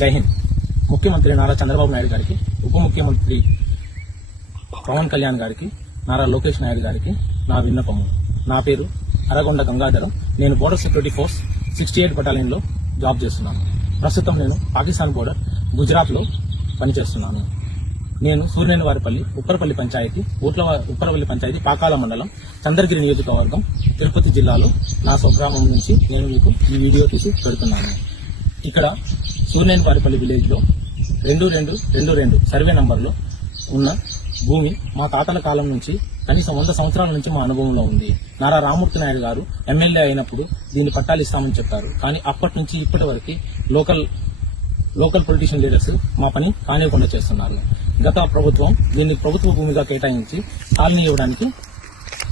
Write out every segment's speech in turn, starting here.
జై హింద్. ముఖ్యమంత్రి నారా చంద్రబాబు నాయుడు గారికి ఉప ముఖ్యమంత్రి పవన్ కళ్యాణ్ గారికి నారా లోకేష్ నాయుడు గారికి నా విన్నపము. నా పేరు అరగొండ గంగాధరం. నేను border security force sixty eight బటాలియన్లో job చేస్తున్నాను. ప్రస్తుతం నేను పాకిస్తాన్ బోర్డర్ గుజరాత్లో పనిచేస్తున్నాను. నేను సూర్యనేని వారిపల్లి ఉప్పరపల్లి పంచాయతీ ఊట్ల ఉప్పరపల్లి పంచాయతీ పాకాల మండలం చంద్రగిరి నియోజకవర్గం తిరుపతి జిల్లాలో నా స్వగ్రామం నుంచి నేను మీకు ఈ వీడియో తీసి పెడుతున్నాను. ఇక్కడ సూర్యనేని వారిపల్లి విలేజ్లో రెండు రెండు రెండు రెండు సర్వే నంబర్లో ఉన్న భూమి మా తాతల కాలం నుంచి కనీసం వంద సంవత్సరాల నుంచి మా అనుభవంలో ఉంది. నారా రామూర్తి నాయుడు గారు ఎమ్మెల్యే అయినప్పుడు దీన్ని పట్టాలు ఇస్తామని చెప్పారు. కానీ అప్పటి నుంచి ఇప్పటి వరకు లోకల్ లోకల్ పొలిటీషియన్ లీడర్స్ మా పని కానివ్వకుండా చేస్తున్నారు. గత ప్రభుత్వం దీన్ని ప్రభుత్వ భూమిగా కేటాయించి కాలనీ ఇవ్వడానికి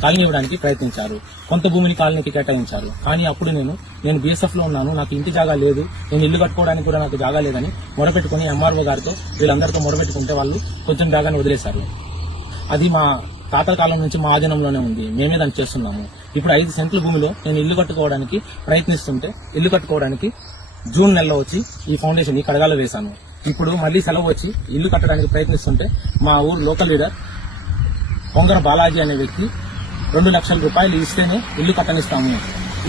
కాలనీ ఇవ్వడానికి ప్రయత్నించారు. కొంత భూమిని కాలనీకి కేటాయించారు. కానీ అప్పుడు నేను నేను బీఎస్ఎఫ్లో ఉన్నాను నాకు ఇంటి జాగా లేదు నేను ఇల్లు కట్టుకోవడానికి కూడా నాకు జాగా లేదని మొరపెట్టుకుని ఎంఆర్ఓ గారితో వీళ్ళందరితో మొరపెట్టుకుంటే వాళ్ళు కొంచెం జాగాన్ని వదిలేశారు. అది మా తాతల కాలం నుంచి మా ఆధీనంలోనే ఉంది. మేమే దాన్ని చేస్తున్నాము. ఇప్పుడు ఐదు సెంట్ల భూమిలో నేను ఇల్లు కట్టుకోవడానికి ప్రయత్నిస్తుంటే ఇల్లు కట్టుకోవడానికి జూన్ నెలలో వచ్చి ఈ ఫౌండేషన్ ఈ కడగాలో వేశాను. ఇప్పుడు మళ్ళీ సెలవు వచ్చి ఇల్లు కట్టడానికి ప్రయత్నిస్తుంటే మా ఊరు లోకల్ లీడర్ పొంగర బాలాజీ అనే వ్యక్తి రెండు లక్షల రూపాయలు ఇస్తేనే ఇల్లు కట్టనిస్తాము.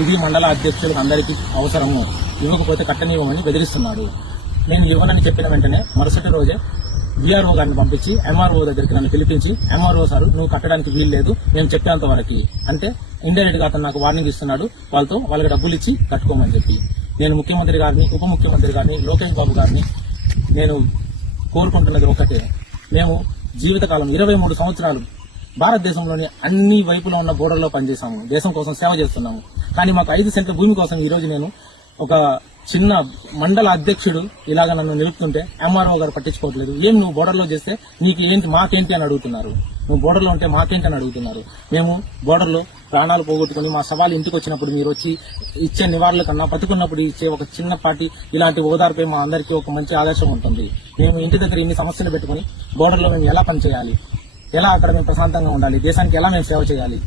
ఇది మండల అధ్యక్షులకు అందరికీ అవసరము. ఇవ్వకపోతే కట్టనివ్వమని బెదిరిస్తున్నాడు నేను ఇవ్వనని చెప్పిన వెంటనే మరుసటి రోజే విఆర్ఓ గారిని పంపించి ఎంఆర్ఓ దగ్గరికి నన్ను పిలిపించి ఎంఆర్ఓ సార్ నువ్వు కట్టడానికి వీలు లేదు. మేము చెప్పేంత వరకు. అంటే ఇండైరెక్ట్గా అతను నాకు వార్నింగ్ ఇస్తున్నాడు. వాళ్ళతో వాళ్ళకి డబ్బులు ఇచ్చి కట్టుకోమని చెప్పి. నేను ముఖ్యమంత్రి గారిని ఉప ముఖ్యమంత్రి గారిని లోకేష్ బాబు గారిని నేను కోరుకుంటున్నది ఒకటే మేము జీవితకాలం ఇరవై మూడు సంవత్సరాలు భారతదేశంలోని అన్ని వైపులో ఉన్న బోర్డర్లో పనిచేశాము. దేశం కోసం సేవ చేస్తున్నాము. కానీ మాకు ఐదు సెంట్ల భూమి కోసం ఈ రోజు నేను ఒక చిన్న మండల అధ్యక్షుడు ఇలాగ నన్ను నిలుపుతుంటే ఎంఆర్ఓ గారు పట్టించుకోవట్లేదు. ఏం నువ్వు బోర్డర్లో చేస్తే నీకు ఏంటి మాకేంటి అని అడుగుతున్నారు. నువ్వు బోర్డర్లో ఉంటే మాకేంటి అని అడుగుతున్నారు. మేము బోర్డర్లో ప్రాణాలు పోగొట్టుకుని మా సవాలు ఇంటికి వచ్చినప్పుడు మీరు వచ్చి ఇచ్చే నివారణ కన్నా బతుకున్నప్పుడు ఇచ్చే ఒక చిన్నపాటి ఇలాంటి ఓదార్పై మా అందరికీ ఒక మంచి ఆదర్శం ఉంటుంది. మేము ఇంటి దగ్గర ఇన్ని సమస్యలు పెట్టుకుని బోర్డర్లో మేము ఎలా పనిచేయాలి? ఎలా అక్కడ మేము ప్రశాంతంగా ఉండాలి? దేశానికి ఎలా మేము సేవ చేయాలి?